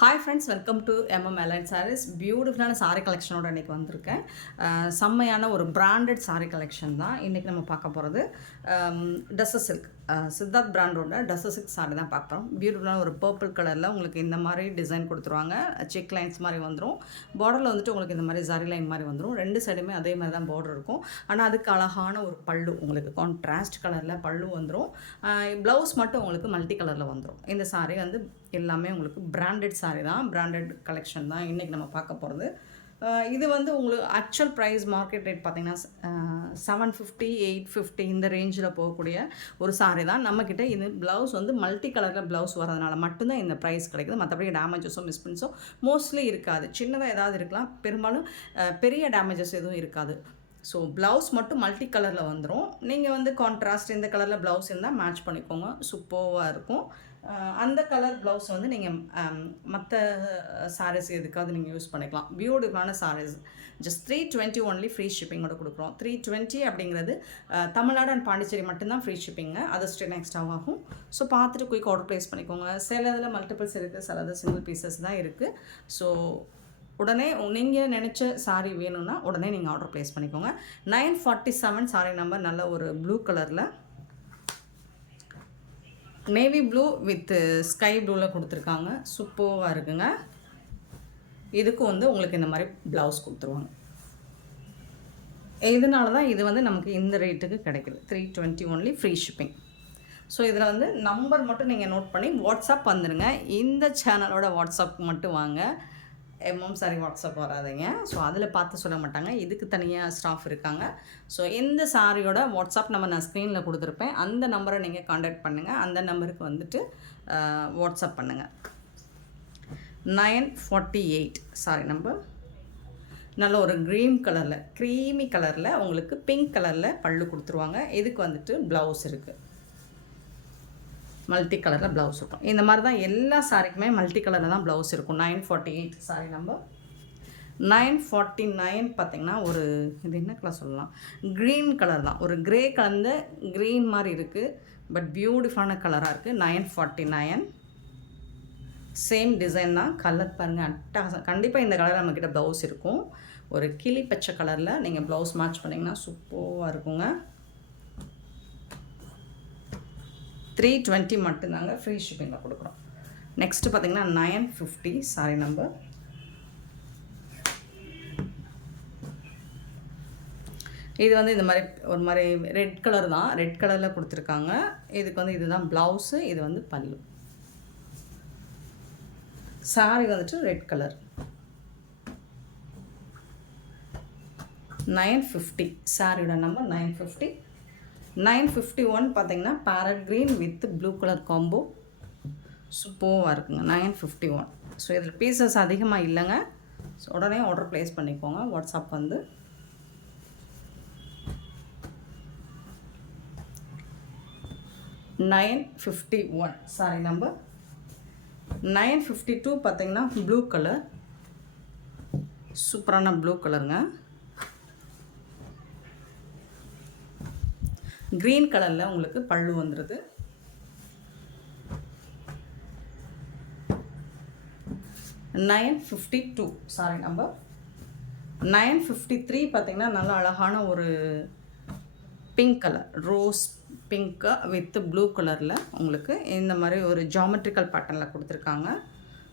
Hi friends, welcome to M M sarees. பியூட்டிஃபுல்லான சாரீ கலெக்ஷனோட இன்றைக்கி வந்திருக்கேன். செம்மையான ஒரு பிராண்டட் சாரீ கலெக்ஷன் தான் இன்றைக்கி நம்ம பார்க்க போகிறது. டஸ்ஸர் சில்க், சித்தார்த் பிராண்டோட டஸ்ஸர் சில்க் சாரீ தான் பார்க்குறோம். பியூட்டிஃபுல்லான ஒரு பர்பிள் கலரில் உங்களுக்கு இந்த மாதிரி டிசைன் கொடுத்துருவாங்க. செக் லைன்ஸ் மாதிரி வந்துடும். பார்டரில் வந்துட்டு உங்களுக்கு இந்த மாதிரி ஜரி லைன் மாதிரி வந்துடும். ரெண்டு சைடுமே அதே மாதிரி தான் பார்டர் இருக்கும். ஆனால் அதுக்கு அழகான ஒரு பல்லு, உங்களுக்கு கான்ட்ராஸ்ட் கலரில் பல்லு வந்துடும். ப்ளவுஸ் மட்டும் உங்களுக்கு மல்டி கலரில் வந்துடும். இந்த சாரீ வந்து எல்லாமே உங்களுக்கு பிராண்டட் சாரீ தான், பிராண்டட் கலெக்ஷன் தான் இன்றைக்கி நம்ம பார்க்க போகிறது. இது வந்து உங்களுக்கு ஆக்சுவல் ப்ரைஸ் மார்க்கெட் ரேட் பார்த்திங்கன்னா 750 850 இந்த ரேஞ்சில் போகக்கூடிய ஒரு சாரீ தான். நம்மக்கிட்ட இது ப்ளவுஸ் வந்து மல்டி கலரில் ப்ளவுஸ் வரதுனால மட்டும்தான் இந்த ப்ரைஸ் கிடைக்குது. மற்றபடி டேமேஜஸோ மிஸ்பிரிண்ட்ஸோ மோஸ்ட்லி இருக்காது. சின்னதாக ஏதாவது இருக்கலாம், பெரும்பாலும் பெரிய டேமேஜஸ் எதுவும் இருக்காது. ஸோ ப்ளவுஸ் மட்டும் மல்டி கலரில் வந்துடும். நீங்கள் வந்து கான்ட்ராஸ்ட் இந்த கலரில் ப்ளவுஸ் இருந்தால் மேட்ச் பண்ணிக்கோங்க, சூப்பராக இருக்கும். அந்த கலர் ப்ளவுஸ் வந்து நீங்கள் மற்ற சாரீஸ் எதுக்காவது நீங்கள் யூஸ் பண்ணிக்கலாம். பியூட்டிஃபுல்லான சாரீஸ். ஜஸ்ட் 320 ஒன்லி ஃப்ரீ ஷிப்பிங்கோட கொடுக்குறோம். 320 அப்படிங்கிறது தமிழ்நாடு அண்ட் பாண்டிச்சேரி மட்டும்தான் ஃப்ரீ ஷிப்பிங்க. அது ஸ்டேட் எக்ஸ்ட்ரா ஆகும். ஸோ பார்த்துட்டு குயிக் ஆர்டர் ப்ளேஸ் பண்ணிக்கோங்க. சில இதில் மல்டிபிள்ஸ் இருக்குது, சில இதில் சிங்கிள் பீசஸ் தான் இருக்குது. ஸோ உடனே நீங்கள் நினச்ச சாரீ வேணும்னா உடனே நீங்கள் ஆர்டர் ப்ளேஸ் பண்ணிக்கோங்க. 947 சாரீ நம்பர். நல்ல ஒரு ப்ளூ கலரில் நேவி ப்ளூ வித் ஸ்கை ப்ளூவில் கொடுத்துருக்காங்க. சூப்பராக இருக்குங்க. இதுக்கு வந்து உங்களுக்கு இந்த மாதிரி ப்ளவுஸ் கொடுத்துருவாங்க. இதனால தான் இது வந்து நமக்கு இந்த ரேட்டுக்கு கிடைக்குது. 320 ஒன்லி ஃப்ரீ ஷிப்பிங். ஸோ இதில் வந்து நம்பர் மட்டும் நீங்கள் நோட் பண்ணி வாட்ஸ்அப் வந்துடுங்க. இந்த சேனலோட வாட்ஸ்அப் மட்டும் வாங்க. எம்எம் சாரி வாட்ஸ்அப் வராதுங்க. ஸோ அதில் பார்த்து சொல்ல மாட்டாங்க, இதுக்கு தனியாக ஸ்டாஃப் இருக்காங்க. ஸோ இந்த சாரியோட வாட்ஸ்அப் நம்பர் நான் ஸ்க்ரீனில் கொடுத்துருப்பேன். அந்த நம்பரை நீங்கள் காண்டாக்ட் பண்ணுங்கள். அந்த நம்பருக்கு வந்துட்டு வாட்ஸ்அப் பண்ணுங்கள். 948 சாரி நம்பர். நல்ல ஒரு க்ரீன் கலரில், க்ரீமி கலரில் உங்களுக்கு பிங்க் கலரில் பல்லு கொடுத்துருவாங்க. இதுக்கு வந்துட்டு ப்ளவுஸ் இருக்குது, மல்டி கலரில் ப்ளவுஸ் இருக்கும். இந்த மாதிரி தான் எல்லா சாரிக்குமே மல்டி கலரில் தான் ப்ளவுஸ் இருக்கும். 948 சாரி நம்பர். 949 பார்த்திங்கன்னா ஒரு இது என்ன கலர் சொல்லலாம், க்ரீன் கலர் தான், ஒரு க்ரே கலந்த க்ரீன் மாதிரி இருக்குது. பட் பியூட்டிஃபுல்லான கலராக இருக்குது. 949 சேம் டிசைன் தான். கலர் பாருங்கள், அட்டகாசம். கண்டிப்பாக இந்த கலர் நம்மக்கிட்ட ப்ளவுஸ் இருக்கும். ஒரு கிளி பச்சை கலரில் நீங்கள் ப்ளவுஸ் மேட்ச் பண்ணிங்கன்னா சூப்பராக இருக்குங்க. 320 மட்டும்தாங்க ஃப்ரீ ஷிப்பிங்கில் கொடுக்குறோம். நெக்ஸ்ட்டு பார்த்திங்கன்னா 950 சாரி நம்பர். இது வந்து இந்த மாதிரி ஒரு மாதிரி ரெட் கலர் தான், ரெட் கலரில் கொடுத்துருக்காங்க. இதுக்கு வந்து இதுதான் ப்ளவுஸு, இது வந்து பல்லு. சாரி வந்துட்டு ரெட் கலர். 950 சாரியோட நம்பர் 950. 951 பார்த்திங்கன்னா farad green with blue colour combo. சூப்பராக இருக்குங்க. 951. ஸோ இதில் பீசஸ் அதிகமாக இல்லைங்க. ஸோ உடனே ஆர்டர் ப்ளேஸ் பண்ணிக்கோங்க. வாட்ஸ்அப் வந்து 951 சாரி நம்பர். 952 பார்த்திங்கன்னா ப்ளூ கலர், சூப்பரான ப்ளூ கலருங்க. க்ரீன் கலரில் உங்களுக்கு பல்லு வந்துடுது. 952 சாரி நம்பர். 953 பார்த்திங்கன்னா நல்ல அழகான ஒரு pink colour, rose pink with blue கலரில் உங்களுக்கு இந்த மாதிரி ஒரு ஜாமெட்ரிக்கல் பேட்டர்னில் கொடுத்துருக்காங்க.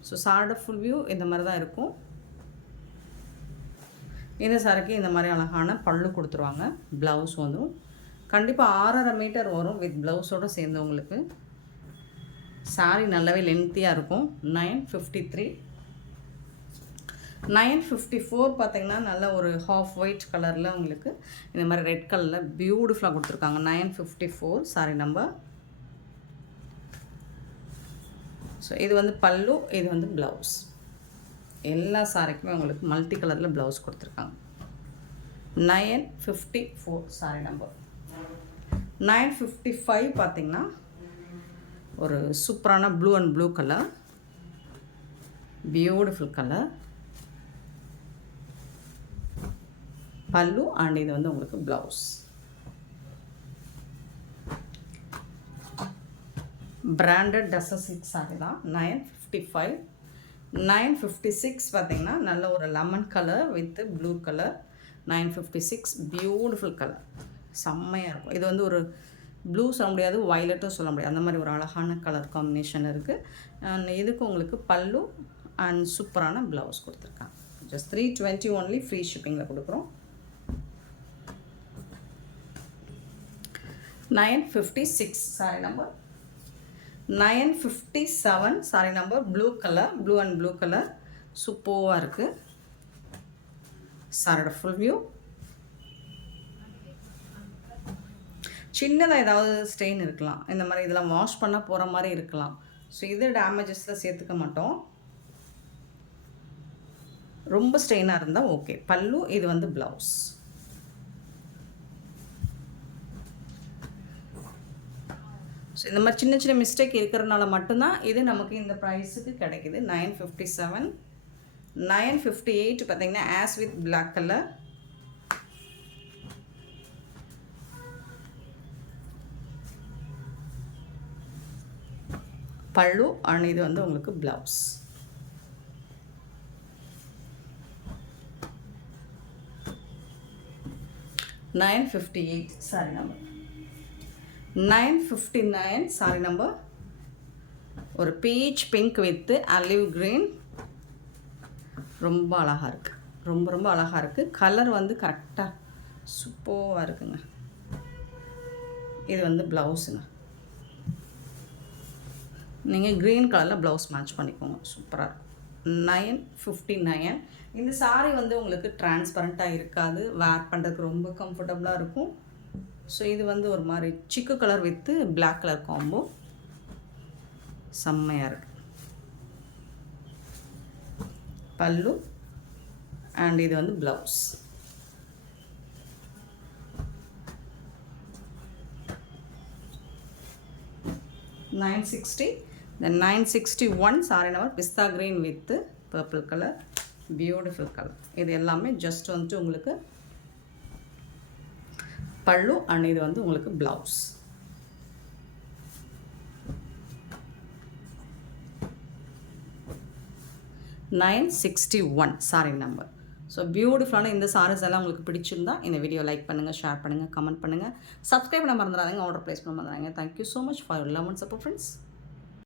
ஸோ சாரோட ஃபுல் வியூ இந்த மாதிரி தான் இருக்கும். இந்த சாரிக்கு இந்த மாதிரி அழகான பல்லு கொடுத்துருவாங்க. ப்ளவுஸ் வந்துடும். கண்டிப்பாக 6.5 மீட்டர் வரும் வித் ப்ளவுஸோடு சேர்ந்து உங்களுக்கு. சாரி நல்லாவே லென்த்தியாக இருக்கும். 953. 954 பார்த்திங்கன்னா நல்ல ஒரு ஹாஃப் ஒயிட் கலரில் உங்களுக்கு இந்த மாதிரி ரெட் கலரில் பியூட்டிஃபுல்லாக கொடுத்துருக்காங்க. 954 சாரி நம்பர். ஸோ இது வந்து பல்லு, இது வந்து ப்ளவுஸ். எல்லா சாரிக்குமே உங்களுக்கு மல்டி கலரில் ப்ளவுஸ் கொடுத்துருக்காங்க. 954 சாரி நம்பர். 955 பார்த்திங்கன்னா ஒரு சூப்பரான blue and blue colour, beautiful colour பல்லு அண்ட் இது வந்து உங்களுக்கு blouse. Branded tussar silk sorry தான். 955 956 பார்த்தீங்கன்னா நல்ல ஒரு lemon colour with blue colour. 956 beautiful colour, செம்மையாக இருக்கும். இது வந்து ஒரு ப்ளூ சொல்ல முடியாது, வயலட்டும் சொல்ல முடியாது, அந்த மாதிரி ஒரு அழகான கலர் காம்பினேஷன் இருக்குது. இதுக்கு உங்களுக்கு பல்லு அண்ட் சூப்பரான ப்ளவுஸ் கொடுத்துருக்காங்க. ஜஸ்ட் 320 ஒன்லி, ஃப்ரீ ஷிப்பிங்கில் கொடுக்குறோம். 956 sorry number. 957 sorry number. Blue colour, blue and blue colour சூப்பராக இருக்குது. சாரோட ஃபுல் வியூ. சின்னதாக ஏதாவது ஸ்டெயின் இருக்கலாம், இந்த மாதிரி இதெல்லாம் வாஷ் பண்ண போகிற மாதிரி இருக்கலாம். ஸோ இது டேமேஜஸில் சேர்த்துக்க மாட்டோம். ரொம்ப ஸ்டெயினாக இருந்தால் ஓகே. பல்லு, இது வந்து ப்ளவுஸ். ஸோ இந்த மாதிரி சின்ன சின்ன மிஸ்டேக் இருக்கிறதுனால மட்டும்தான் இது நமக்கு இந்த ப்ரைஸுக்கு கிடைக்கிது. 957. 958 பார்த்தீங்கன்னா ஆஸ் வித் பிளாக் கலர். பல்லு அண்ட் இது வந்து உங்களுக்கு blouse. $958 sari number. 959 sari number. ஒரு peach pink with olive green, ரொம்ப அழகாக இருக்குது. ரொம்ப ரொம்ப அழகாக இருக்குது. கலர் வந்து கரெக்டாக சூப்பராக இருக்குங்க. இது வந்து ப்ளவுஸுங்க. நீங்கள் க்ரீன் கலரில் ப்ளவுஸ் மேட்ச் பண்ணிக்கோங்க, சூப்பராக இருக்கும். 959. இந்த சாரீ வந்து உங்களுக்கு டிரான்ஸ்பரண்ட்டாக இருக்காது, வேர் பண்ணுறதுக்கு ரொம்ப கம்ஃபர்டபுளாக இருக்கும். ஸோ இது வந்து ஒரு மாதிரி சிக்கு colour with black colour combo, செம்மையாக இருக்குது. பல்லு அண்ட் இது வந்து ப்ளவுஸ். $960. Then 961 saree number. பிஸ்தா green with purple colour, beautiful colour. இது எல்லாமே ஜஸ்ட் வந்துட்டு உங்களுக்கு பல்லு அண்ட் இது வந்து உங்களுக்கு ப்ளவுஸ். $961 சாரி நம்பர். ஸோ பியூட்டிஃபுல்லான இந்த சாரீஸ் எல்லாம் உங்களுக்கு பிடிச்சிருந்தா இந்த வீடியோ லைக் பண்ணுங்கள், ஷேர் பண்ணுங்கள், கமெண்ட் பண்ணுங்கள், சப்ஸ்கிரைப் பண்ண மறந்துடாதீங்க, ஆர்டர் ப்ளேஸ் பண்ண மறந்துடாதீங்க. Thank you so much for your love and support friends.